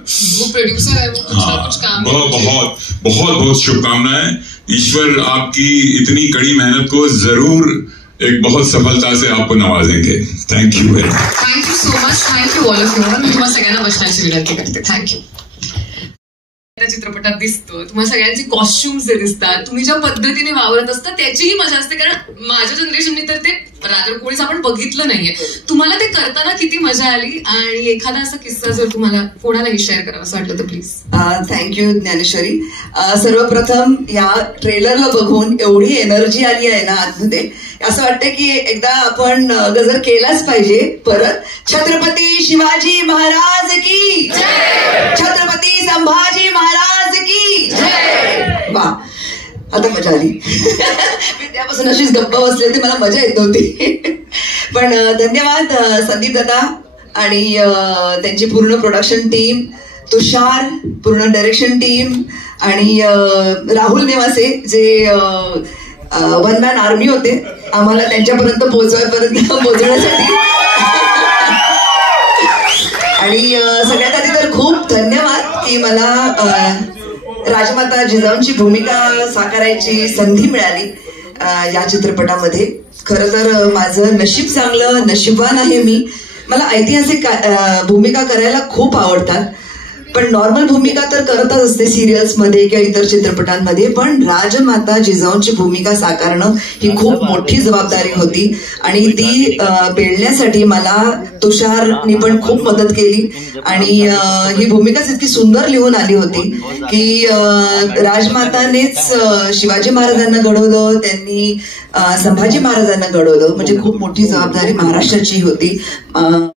वो प्रोड्यूसर है, वो कुछ काम बहुत बहुत बहुत शुभकामनाएं। ईश्वर आपकी इतनी कड़ी मेहनत को जरूर एक बहुत सफलता से आपको नवाजेंगे। Thank you very much. Thank you so much. Thank you all of you. मी तुम्हाला सगळ्यांना बसण्याची विनंती करते। थँक्यू। त्या चित्रपटात दिसतो तुम्हाला सगळ्यांचे कॉस्ट्युम्स जे दिसतात, तुम्ही ज्या पद्धतीने वावरत असता त्याचीही मजा असते, कारण माझ्या जनरेशनने तर ते रादर कोळीज आपण बघितलं नाहीये। तुम्हाला ते करताना किती मजा आली, आणि एखादा असा किस्सा जर तुम्हाला कोणालाही शेअर करावा असं वाटलं तर प्लीज। थँक्यू ज्ञानेश्वरी। सर्वप्रथम या ट्रेलरला बघून एवढी एनर्जी आली आहे ना आतमध्ये, असं वाटतं की एकदा आपण गजर केलाच पाहिजे परत। छत्रपती शिवाजी महाराज की जय, छत्रपती संभाजी महाराज की जय। वा, आता मजा आली। मी त्यापासून अशीच गप्पा बसले होते, मला मजा येत नव्हती। पण धन्यवाद संदीप दादा आणि त्यांची पूर्ण प्रोडक्शन टीम, तुषार, पूर्ण डायरेक्शन टीम, आणि राहुल नेवासे जे वन मॅन आर्मी होते आम्हाला त्यांच्यापर्यंत पोहोचण्यासाठी। आणि सगळ्यात आधी तर खूप धन्यवाद की मला राजमाता जिजाऊंची भूमिका साकारायची संधी मिळाली या चित्रपटामध्ये। खरं तर माझं नशीब चांगलं, नशिबान आहे मी। मला ऐतिहासिक भूमिका करायला खूप आवडतात, पण नॉर्मल भूमिका तर करतच असते सिरियल्समध्ये किंवा इतर चित्रपटांमध्ये, पण राजमाता जिजाऊंची भूमिका साकारणं ही खूप मोठी जबाबदारी होती, आणि ती पेलण्यासाठी मला तुषारनी पण खूप मदत केली। आणि ही भूमिकाच इतकी सुंदर लिहून आली होती की राजमातानेच शिवाजी महाराजांना घडवलं, त्यांनी संभाजी महाराजांना घडवलं, म्हणजे खूप मोठी जबाबदारी महाराष्ट्राची होती।